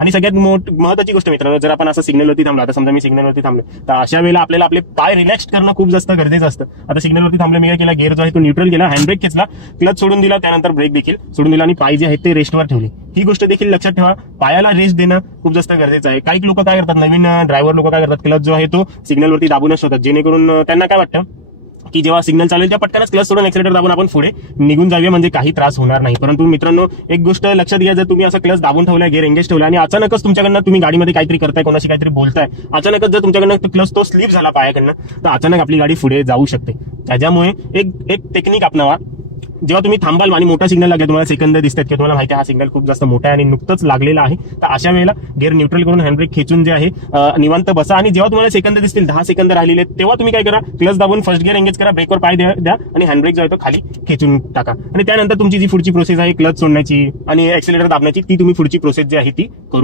आणि सगळ्यात महत्त्वाची गोष्ट मित्रांनो, जर आपण असं सिग्नलवरती थांबलो, आता समजा मी सिग्नलवरती थांबलो, तर अशा वेळेला आपल्याला आपले पाय रिलॅक्स करणं खूप जास्त गरजेचं असतं. आता सिग्नलवरती थांबलो, मी काय केला, गेअर जो आहे तो न्यूट्रल केला, हँडब्रेक खेचला, क्लच सोडून दिला, त्यानंतर ब्रेक देखील सोडून दिला आणि पाय जे आहेत ते रेस्टवर ठेवले. ही गोष्ट देखील लक्षात ठेवा, पायाला रेस्ट देणं खूप जास्त गरजेचं आहे. काही लोक काय करतात, नवीन ड्रायव्हर लोक काय करतात, क्लच जो आहे तो सिग्नलवरती दाबूनच ठेवतात, जेणेकरून त्यांना काय वाटतं की जेव्हा सिग्नल चालेल त्या पटकनच क्लच सोडून एक्सिलेटर दाबून आपण पुढे निघून जाऊया, म्हणजे काही त्रास होणार नाही. परंतु मित्रांनो, एक गोष्ट लक्षात घ्या, जर तुम्ही असं क्लच दाबून ठेवलाय, गेअर एंगेज ठेवला आणि अचानकच तुमच्याकडनं तुम्ही गाडीमध्ये काहीतरी करताय, कोणाशी काहीतरी बोलताय, अचानकच जर तुमच्याकडनं क्लच तो स्लिप झाला पायाकडनं, तर अचानक आपली गाडी पुढे जाऊ शकते. त्याच्यामुळे एक टेक्निक अपनावा. जेव्हा तुम्ही थांबाल आणि मोठा सिग्नल लागला, तुम्हाला सेकंद दिसतात की तुम्हाला माहिती आहे हा सिग्नल खूप जास्त मोठा आहे आणि नुकतंच लागलेला आहे, तर अशा वेळेला गेअर न्यूट्रल करून हँडब्रेक खेचून जे आहे निवांत बसा. आणि जेव्हा तुम्हाला सेकंद दिसतील, 10 सेकंद राहिलेले, तेव्हा तुम्ही काय करा, क्लच दाबून फर्स्ट गिअर एंगेज करा, ब्रेकवर पाय द्या आणि हँडब्रेक जो आहे तो खाली खेचून टाका. आणि त्यानंतर तुमची जी पुढची प्रोसेस आहे क्लच सोडण्याची आणि एक्सिलेटर दाबण्याची, ती तुम्ही पुढची प्रोसेस जी आहे ती करू